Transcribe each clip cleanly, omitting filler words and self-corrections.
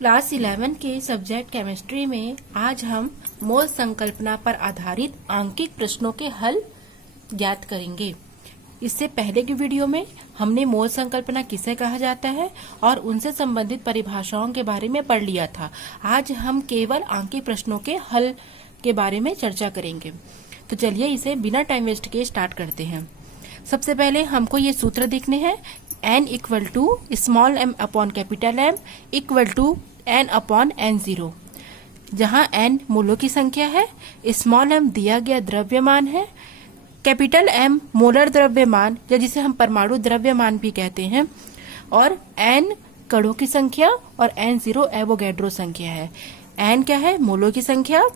Class 11 के subject chemistry में आज हम मोल संकल्पना पर आधारित आंकिक प्रश्नों के हल ज्ञात करेंगे। इससे पहले की वीडियो में हमने मोल संकल्पना किसे कहा जाता है और उनसे संबंधित परिभाषाओं के बारे में पढ़ लिया था। आज हम केवल आंकिक प्रश्नों के हल के बारे में चर्चा करेंगे। तो चलिए इसे बिना टाइम वेस्ट के स्टार्ट करते हैं। सबसे पहले हमको ये सूत्र देखने हैं। n equal to small m upon capital M equal to n upon n0, जहां n मोलों की संख्या है, स्मॉल m दिया गया द्रव्यमान है, कैपिटल M मोलर द्रव्यमान या जिसे हम परमाणु द्रव्यमान भी कहते हैं, और n कणों की संख्या और n0 एवोगैड्रो संख्या है। n क्या है? मोलों की संख्या,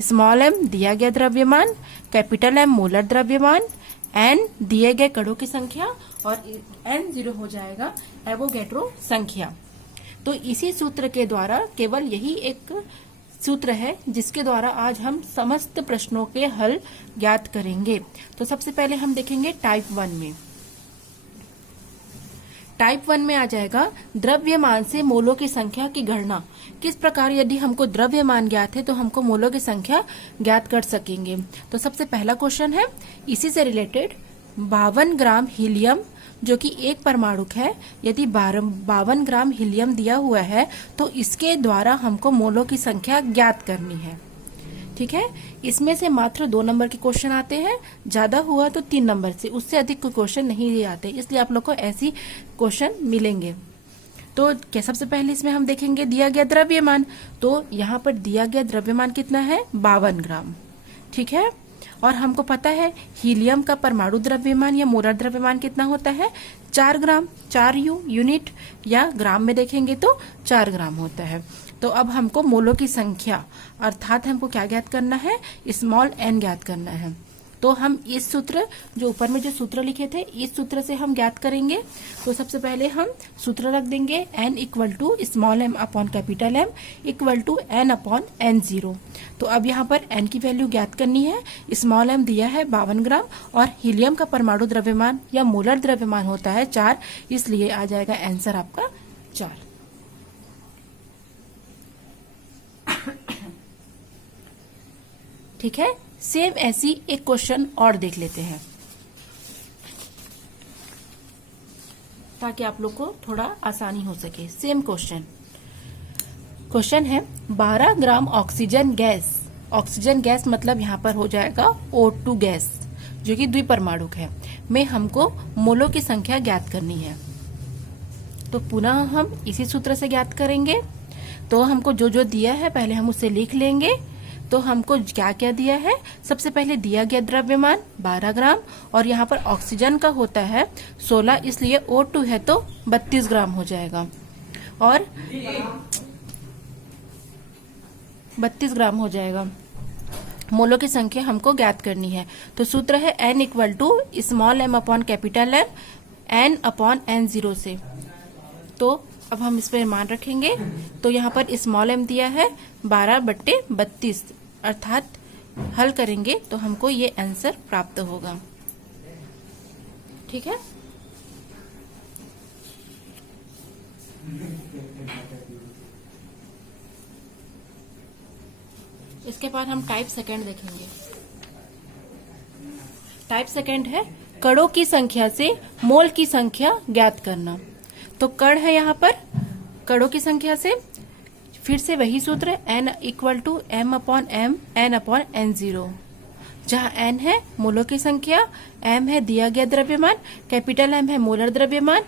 स्मॉल m दिया गया द्रव्यमान, कैपिटल M मोलर द्रव्यमान, n दिए गए कणों की संख्या और n0 हो जाएगा एवोगैड्रो संख्या। तो इसी सूत्र के द्वारा, केवल यही एक सूत्र है जिसके द्वारा आज हम समस्त प्रश्नों के हल ज्ञात करेंगे। तो सबसे पहले हम देखेंगे टाइप 1 में। टाइप 1 में आ जाएगा द्रव्यमान से मोलों की संख्या की गणना। किस प्रकार यदि हमको द्रव्यमान ज्ञात है तो हमको मोलों की संख्या ज्ञात कर सकेंगे। तो सबसे पहला क्वेश्चन है इसी से रिलेटेड, 52 ग्राम हीलियम जो कि एक परमाणुक है, यदि 52 ग्राम हीलियम दिया हुआ है तो इसके द्वारा हमको मोलों की संख्या ज्ञात करनी है। ठीक है, इसमें से मात्र 2 नंबर के क्वेश्चन आते हैं, ज्यादा हुआ तो 3 नंबर से, उससे अधिक कोई क्वेश्चन नहीं दिए आते, इसलिए आप लोग को ऐसी क्वेश्चन मिलेंगे। तो क्या सबसे पहले इसमें हम देखेंगे दिया गया द्रव्यमान। तो यहाँ पर दिया गया द्रव्यमान कितना है? 52 ग्राम। ठीक है, और हमको पता है हीलियम का परमाणु द्रव्यमान या मोलर द्रव्यमान कितना होता है? 4 ग्राम। 4 यूनिट या ग्राम में देखेंगे तो 4 ग्राम होता है। तो अब हमको मोलों की संख्या अर्थात हमको क्या ज्ञात करना है? स्मॉल n ज्ञात करना है। तो हम इस सूत्र, जो ऊपर में जो सूत्र लिखे थे, इस सूत्र से हम ज्ञात करेंगे। तो सबसे पहले हम सूत्र रख देंगे n equal to small m upon capital M equal to n upon n0। तो अब यहाँ पर n की वैल्यू ज्ञात करनी है। स्मॉल m दिया है 52 ग्राम और हीलियम का परमाणु द्रव्यमान या मोलर द्रव्यमान होता है 4, इसलिए आ जाएगा आंसर आपका 4। ठीक है, सेम ऐसी एक क्वेश्चन और देख लेते हैं ताकि आप लोग को थोड़ा आसानी हो सके। सेम क्वेश्चन है 12 gram oxygen gas. Oxygen gas मतलब यहाँ पर हो जाएगा O2 गैस जो कि द्विपरमाणुक है, में हमको मोलों की संख्या ज्ञात करनी है। तो पुनः हम इसी सूत्र से ज्ञात करेंगे। तो हमको जो जो दिया है पहले हम उसे लिख लेंगे। तो हमको क्या क्या दिया है? सबसे पहले दिया गया द्रव्यमान 12 ग्राम और यहाँ पर ऑक्सीजन का होता है 16, इसलिए O2 है तो 32 ग्राम हो जाएगा और 32 ग्राम हो जाएगा। मोलों की संख्या हमको ज्ञात करनी है। तो सूत्र है n equal to small m upon capital M n upon n0 से। तो अब हम इस पर मान रखेंगे। तो यहाँ पर स्मॉल m दिया है 12/32, अर्थात हल करेंगे तो हमको ये आंसर प्राप्त होगा। ठीक है, इसके बाद हम टाइप सेकंड देखेंगे। टाइप सेकंड है कणों की संख्या से मोल की संख्या ज्ञात करना। तो कण है यहाँ पर, कणों की संख्या से फिर से वही सूत्र n equal to m upon m n upon n0, जहाँ n है मोलों की संख्या, m है दिया गया द्रव्यमान, कैपिटल M है मोलर द्रव्यमान,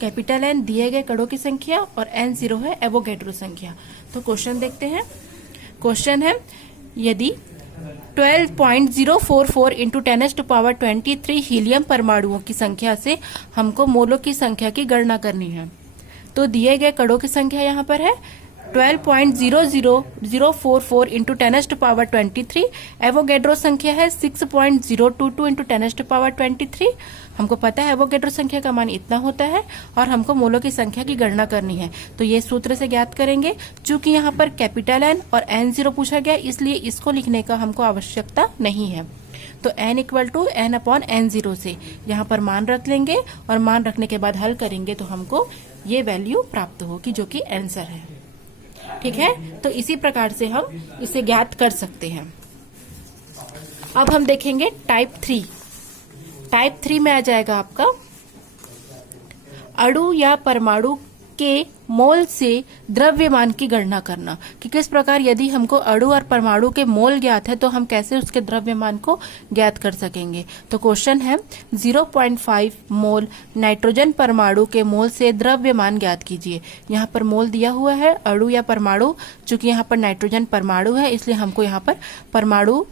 कैपिटल N दिए गए कणों की संख्या और n0 है एवोगैड्रो संख्या। तो क्वेश्चन देखते हैं। क्वेश्चन है यदि 12.044 इंटू 10⁻23 हीलियम परमाणुओं की संख्या से हमको मोलों की संख्या की गणना करनी है। तो दिए गए कणों की संख्या यहाँ पर है 12.00044 इंटू 10⁻23, एवोगैड्रो संख्या है 6.022 इंटू 10⁻23। हमको पता है एवोगैड्रो संख्या का मान इतना होता है और हमको मोलों की संख्या की गणना करनी है। तो ये सूत्र से ज्ञात करेंगे। चूंकि यहाँ पर कैपिटल N और n0 पूछा गया, इसलिए इसको लिखने का हमको आवश्यकता नहीं है। तो n equal to n upon n0 से यहाँ पर मान रख लेंगे और मान रखने के बाद हल करेंगे तो हमको ये वैल्यू प्राप्त होगी जो कि आंसर है। ठीक है, तो इसी प्रकार से हम इसे ज्ञात कर सकते हैं। अब हम देखेंगे टाइप 3। टाइप 3 में आ जाएगा आपका अणु या परमाणु के मोल से द्रव्यमान की गणना करना, कि किस प्रकार यदि हमको अणु और परमाणु के मोल ज्ञात है तो हम कैसे उसके द्रव्यमान को ज्ञात कर सकेंगे। तो क्वेश्चन है 0.5 मोल नाइट्रोजन परमाणु के मोल से द्रव्यमान ज्ञात कीजिए। यहाँ पर मोल दिया हुआ है अणु या परमाणु, चूंकि यहाँ पर नाइट्रोजन परमाणु है इसलिए हमको यहाँ पर परमाणु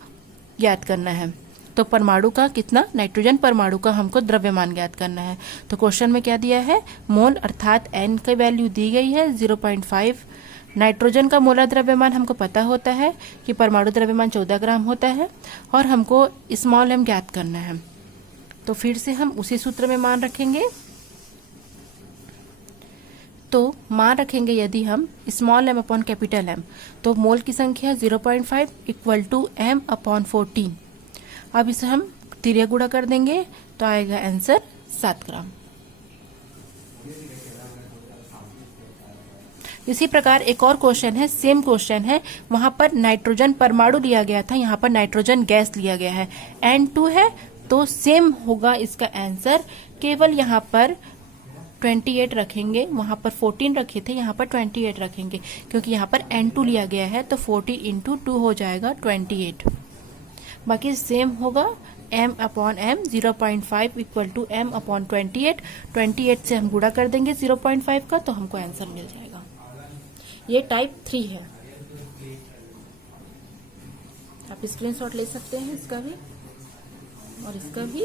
ज्ञात करना है। तो परमाणु का कितना, नाइट्रोजन परमाणु का हमको द्रव्यमान ज्ञात करना है। तो क्वेश्चन में क्या दिया है, मोल अर्थात n की वैल्यू दी गई है 0.5। नाइट्रोजन का मोलर द्रव्यमान हमको पता होता है कि परमाणु द्रव्यमान 14 ग्राम होता है और हमको स्मॉल m ज्ञात करना है। तो फिर से हम उसी सूत्र में मान रखेंगे। तो मान रखेंगे यदि हम small m upon capital M, तो मोल की संख्या 0.5 इक्वल टू m अपॉन 14। अब इसे हम तिर्य गुणा कर देंगे तो आएगा आंसर 7 ग्राम। इसी प्रकार एक और क्वेश्चन है, सेम क्वेश्चन है, वहां पर नाइट्रोजन परमाणु लिया गया था, यहाँ पर नाइट्रोजन गैस लिया गया है, N2 है, तो सेम होगा इसका आंसर। केवल यहाँ पर 28 रखेंगे, वहां पर 14 रखे थे, यहाँ पर 28 रखेंगे, क्योंकि यहाँ पर N2 लिया गया है तो 14 इंटू 2 हो जाएगा 28। बाकी सेम होगा m upon m 0.5 equal to m upon 28। 28 से हम गुणा कर देंगे 0.5 का तो हमको आंसर मिल जाएगा। ये टाइप 3 है। आप स्क्रीनशॉट ले सकते हैं इसका भी और इसका भी।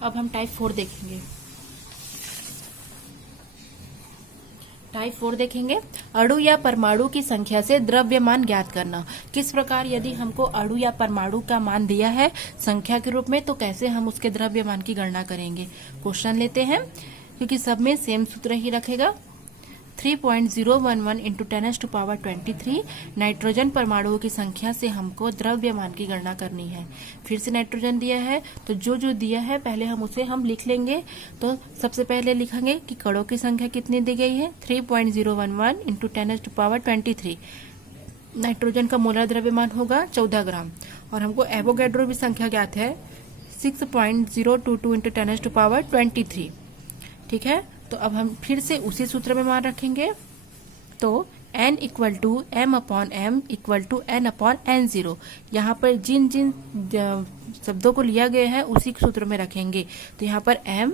अब हम टाइप 4 देखेंगे। टाइप 4 देखेंगे, अणु या परमाणु की संख्या से द्रव्यमान ज्ञात करना। किस प्रकार यदि हमको अणु या परमाणु का मान दिया है संख्या के रूप में तो कैसे हम उसके द्रव्यमान की गणना करेंगे। क्वेश्चन लेते हैं, क्योंकि सब में सेम सूत्र ही रखेगा। 3.011 इंटू 10⁻23 नाइट्रोजन परमाणुओं की संख्या से हमको द्रव्यमान की गणना करनी है। फिर से नाइट्रोजन दिया है तो जो जो दिया है पहले हम उसे हम लिख लेंगे। तो सबसे पहले लिखेंगे कि कणों की संख्या कितनी दी गई है, 3.011 इंटू 10⁻23। नाइट्रोजन का मोलर द्रव्यमान होगा 14 ग्राम और हमको एवोगैड्रो भी संख्या ज्ञात है 6.022 इंटू 10⁻23। ठीक है, तो अब हम फिर से उसी सूत्र में मान रखेंगे। तो n equal to m upon m equal to n upon n0। यहाँ पर जिन जिन शब्दों को लिया गया है उसी सूत्र में रखेंगे। तो यहाँ पर m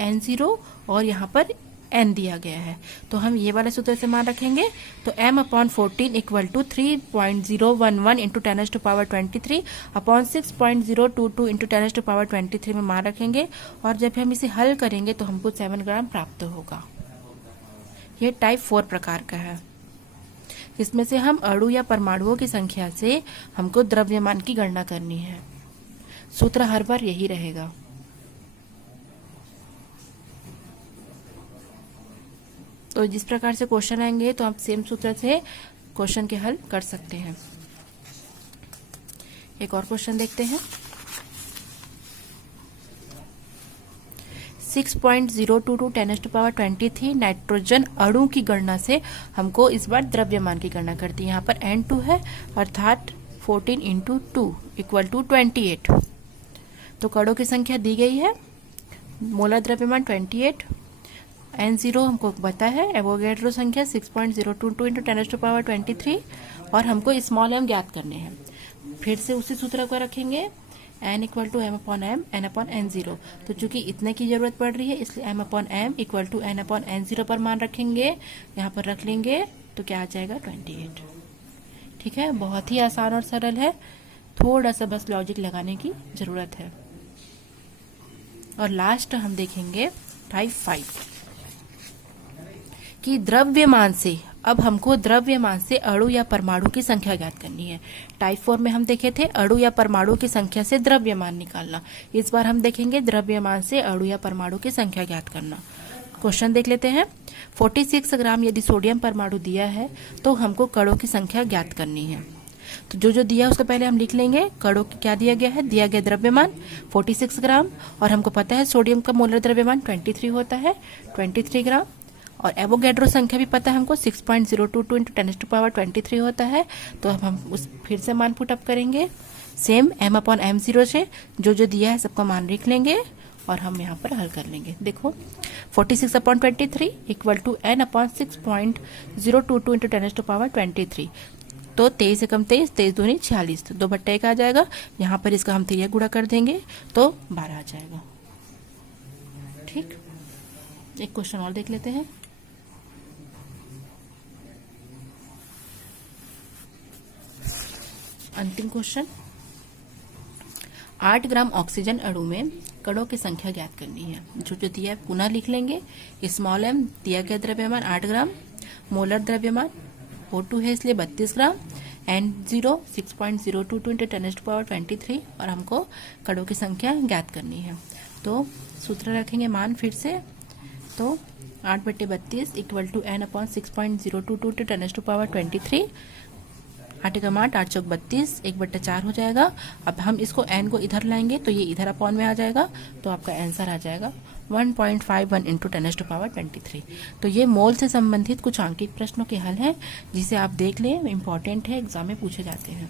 n0 और यहाँ पर n दिया गया है तो हम ये वाले सूत्र से मान रखेंगे। तो m upon 14 equal to 3.011 into 10⁻23 upon 6.022 into 10⁻23 में मान रखेंगे और जब हम इसे हल करेंगे तो हमको 7 ग्राम प्राप्त होगा। ये टाइप 4 प्रकार का है। इसमें से हम अणु या परमाणुओं की संख्या से हमको द्रव्यमान की गणना करनी है। सूत्र हर बार यही रहेगा। तो जिस प्रकार से क्वेश्चन आएंगे तो आप सेम सूत्र से क्वेश्चन के हल कर सकते हैं। एक और क्वेश्चन देखते हैं। 6.022 10⁻23 नाइट्रोजन अणु की गणना से हमको इस बार द्रव्यमान की गणना करती है। यहाँ पर N2 है अर्थात 14 इंटू 2 इक्वल टू 28। तो कणों की संख्या दी गई है, मोलर द्रव्यमान 28, N0 हमको पता है, एवोगैड्रो संख्या 6.022 इंटू 10⁻23 और हमको स्मॉल m ज्ञात करने हैं। फिर से उसी सूत्र को रखेंगे, n equal to m upon m n upon n0। तो चूंकि इतने की जरूरत पड़ रही है इसलिए m upon m equal to n upon n0 पर मान रखेंगे। यहाँ पर रख लेंगे तो क्या आ जाएगा 28। ठीक है, बहुत ही आसान और सरल है, थोड़ा सा बस लॉजिक लगाने की जरूरत है। और लास्ट हम देखेंगे टाइप 5 कि द्रव्यमान से, अब हमको द्रव्यमान से अणु या परमाणु की संख्या ज्ञात करनी है। टाइप 4 में हम देखे थे अणु या परमाणु की संख्या से द्रव्यमान निकालना। इस बार हम देखेंगे द्रव्यमान से अणु या परमाणु की संख्या ज्ञात करना। क्वेश्चन देख लेते हैं। 46 ग्राम यदि सोडियम परमाणु दिया है तो हमको कणों की संख्या ज्ञात करनी है। तो जो दिया है उसको पहले हम लिख लेंगे। कणों की क्या दिया गया है, दिया गया द्रव्यमान 46 ग्राम, और हमको पता है सोडियम का मोलर द्रव्यमान 23 होता है, 23 ग्राम। और एवोगैड्रो संख्या भी पता है हमको 6.022 इंटू 10⁻23 होता है। तो अब हम उस फिर से मान पुट अप करेंगे सेम m/m0 से। जो दिया है सबका मान लिख लेंगे और हम यहाँ पर हल कर लेंगे। देखो 46/23 इक्वल टू n/6.022 इंटू 10⁻23। तो 23 से कम 23, 23 दूनी 46, तो 2/1 आ जाएगा। यहाँ पर इसका हम 3 गुणा कर देंगे तो 12 आ जाएगा। ठीक, एक क्वेश्चन और देख लेते हैं। अंतिम क्वेश्चन, 8 ग्राम ऑक्सीजन अणु में कणों की संख्या ज्ञात करनी है। जो दिया है पुनः लिख लेंगे। स्मॉल m दिया गया द्रव्यमान 8 ग्राम, मोलर द्रव्यमान O2 है इसलिए 32 ग्राम, N0 6.022 इंटू 10⁻23, और हमको कणों की संख्या ज्ञात करनी है। तो सूत्र रखेंगे मान फिर से। तो 8/32 इक्वल टू n/6.022 इंटू 10⁻23। 8 का 8, 8 चौक 32, 1/4 हो जाएगा। अब हम इसको n को इधर लाएंगे तो ये इधर अपॉन में आ जाएगा, तो आपका आंसर आ जाएगा 1.51 इंटू 10⁻23। तो ये मोल से संबंधित कुछ आंकिक प्रश्नों के हल हैं जिसे आप देख लें, इम्पॉर्टेंट है, एग्जाम में पूछे जाते हैं।